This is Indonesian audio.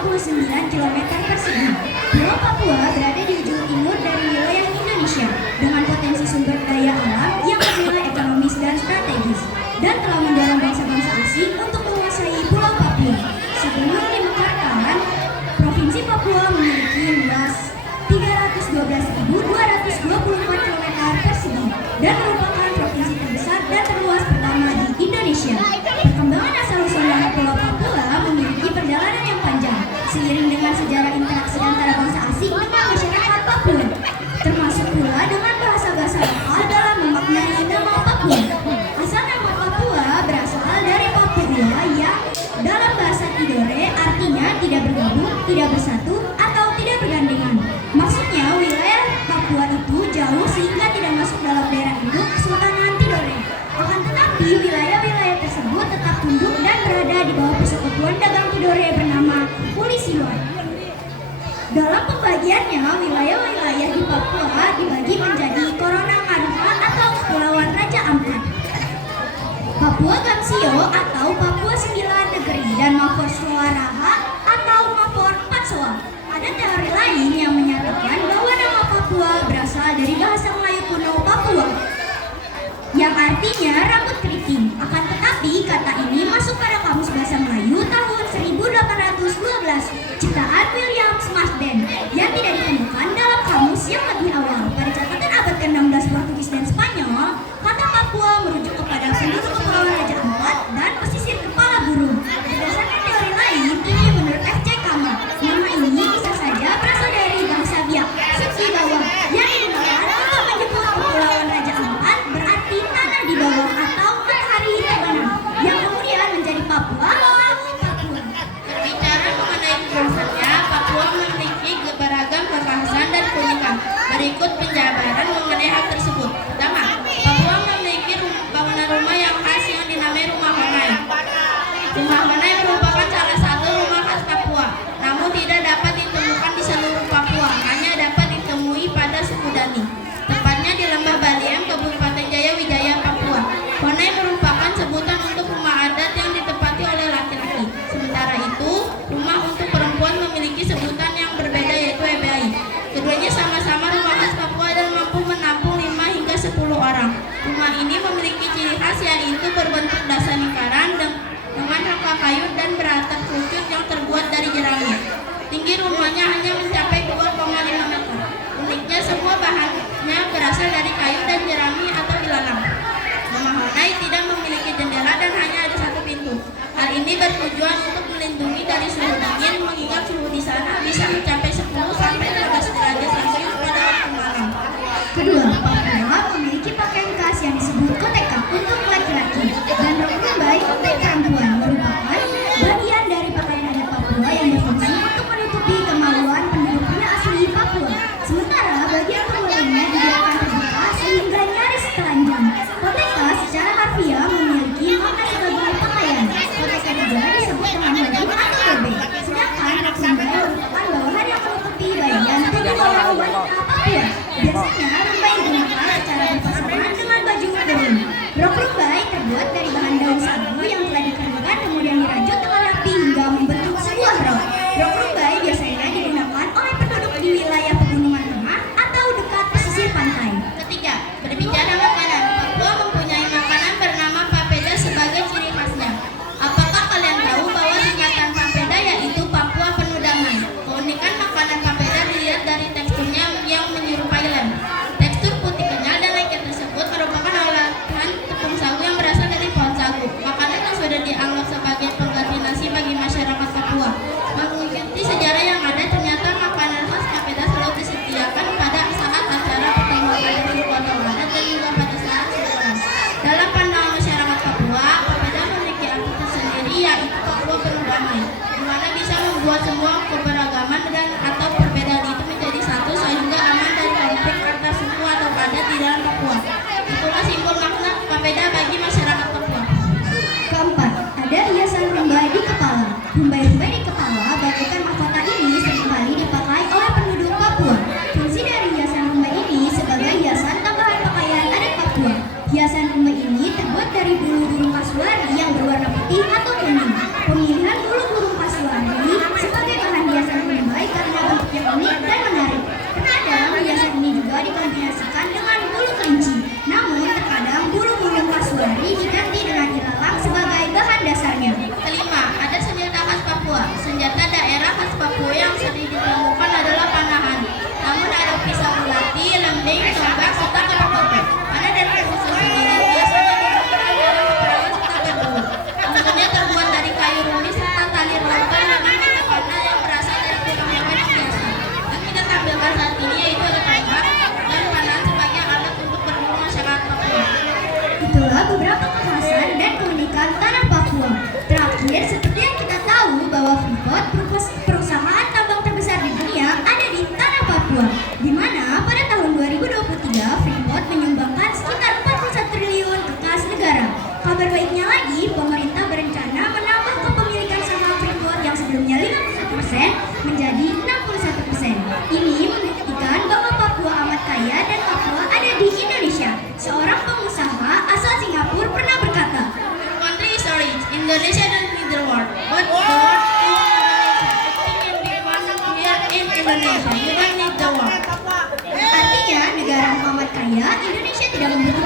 km persegi. Pulau Papua berada di ujung timur dari wilayah Indonesia dengan potensi sumber daya alam yang bernilai ekonomis dan strategis dan telah mendorong bangsa-bangsa asing untuk menguasai Pulau Papua. Sebelum dimekarkan, Provinsi Papua memiliki luas 312.224 km persegi dan merupakan provinsi terbesar dan terluas pertama di Indonesia. Perkembangan asal-usul Pulau Papua memiliki perjalanan yang panjang, seiring dengan sejarah interaksi antara bangsa asing dengan masyarakat Papua, termasuk pula dengan bahasa-bahasa lokal dalam memaknai nama Papua. Asal nama Papua berasal dari Papua yang dalam bahasa Tidore artinya tidak bergabung, tidak bersatu, atau tidak bergandengan. Maksudnya wilayah Papua itu jauh sehingga tidak masuk dalam daerah induk Kesultanan Tidore. Akan tetapi wilayah-wilayah tersebut tetap tunduk dan berada di bawah persekutuan dagang Tidore bernama Uli Siluan. Dalam pembagiannya, wilayah-wilayah di Papua dibagi menjadi Corona Maruka atau Kepulauan Raja Ampat, Papua Gamsio atau Papua Sembilan Negeri, dan Mapor Suaraha atau Mapor Patsoa. Ada teori lain yang menyatakan bahwa nama Papua berasal dari bahasa Melayu kuno Papua, yang artinya rambut keriting. Akan tetapi kata ini masuk pada Kamus Bahasa Melayu tahun 1812 ciptaan William Marsden yang tidak ditemukan dalam kamus yang lebih awal. Pada catatan abad ke-16 Portugis dan Spanyol, kata Papua merujuk kepada penduduk Kepulauan Raja Ampat dan pesisir kepala burung. Berdasarkan teori lain, ini menurut F.C. Kamal, nama ini bisa saja berasal dari bangsa Biak, suci bawah, yang digunakan untuk menyebut Kepulauan Raja Ampat berarti tanah di bawah atau matahari terbenam, yang kemudian menjadi Papua. Berbicara mengenai kekhasannya, Papua memiliki beragam kekhasan dan keunikan. Berikut penjabaran mengenai hal tersebut. Pertama, Papua memiliki bangunan rumah yang khas yang dinamai rumah Honai. Rumah Honai merupakan salah satu rumah khas Papua, namun tidak dapat ditemukan di seluruh Papua, hanya dapat ditemui pada suku Dani, tepatnya di Lembah Baliem, Kabupaten Jaya Wijaya, Papua. Honai merupakan sebutan untuk rumah adat yang ditempati oleh laki-laki. Sementara itu, rumah untuk perempuan memiliki sebutan yang berbeda, yaitu ebai. Keduanya sama-sama rumah khas Papua dan mampu menampung 5 hingga 10 orang. Rumah ini memiliki ciri khas, yaitu berbentuk dasar lingkaran dengan rangka kayu dan beratap kerucut yang terbuat dari jerami. Tinggi rumahnya hanya mencapai 2,5 meter. Uniknya, semua bahannya berasal dari kayu dan jerami atau ilalang. Rumah Honai tidak memiliki jendela dan hanya ada satu pintu. Hal ini bertujuan untuk melindungi dari suhu dingin, mengingat suhu di sana bisa mencapai 10 sampai 15 derajat Celcius pada waktu malam. Kedua, Papua memiliki pakaian khas yang disebut koteka untuk laki-laki dan rok rumbai untuk perempuan, merupakan bagian dari pakaian adat Papua yang berfungsi untuk menutupi kemaluan penduduk pria asli Papua. Sementara bagian tubuh lainnya dibiarkan terbuka sehingga nyaris telanjang. Koteka secara harfiah memiliki makna sebagai pakaian. Koteka juga disebut dengan baju atau bebek. Sedangkan rok rumbai merupakan bawahan yang menutupi bagian tubuh orang wanita Papua. Biasanya rumbai digunakan secara berpasangan dengan baju kurung. Rok rumbai terbuat dari bahan daun sagu yang telah dikeringkan kemudian dirajut dengan rapi hingga membentuk sebuah rok. Rok rumbai biasanya digunakan oleh penduduk di wilayah pegunungan tengah atau dekat pesisir pantai. Ketiga, berbicara makanan. Papua mempunyai makanan bernama papeda sebagai ciri khasnya. Apakah kalian tahu bahwa singkatan papeda yaitu Papua Penuh Damai? Keunikan makanan papeda dilihat dari teksturnya yang menyerupai lem. Tekstur putih kenyal dan lengket tersebut merupakan olahan tepung sagu yang berasal dari pohon sagu. Makanan yang sudah dianggap sebagai pengganti nasi bagi masyarakat Papua. Mengikuti sejarah yang ada, ternyata makanan khas papeda selalu disediakan pada saat acara pertemuan adat suku atau adat dan juga pada saat syukuran. Dalam pandangan masyarakat Papua, papeda memiliki arti tersendiri, yaitu Papua Penuh Damai, di mana bisa membuat semua keberagaman dan atau perbedaan itu menjadi satu sehingga aman dari konflik antar suku atau adat di dalam Papua. Itulah simbol makna papeda bagi masyarakat Papua. Keempat, ada hiasan rumbai di kepala. Rumbai-rumbai di kepala bagaikan mahkota ini seringkali dipakai oleh penduduk Papua. Fungsi dari hiasan rumbai ini sebagai hiasan tambahan pakaian adat Papua. Hiasan rumbai ini terbuat dari bulu burung kasuari yang berwarna putih atau kuning. Pemilihan bulu burung kasuari sebagai Indonesia, you don't need the world. Artinya, negara yang amat kaya, Indonesia tidak membutuhkan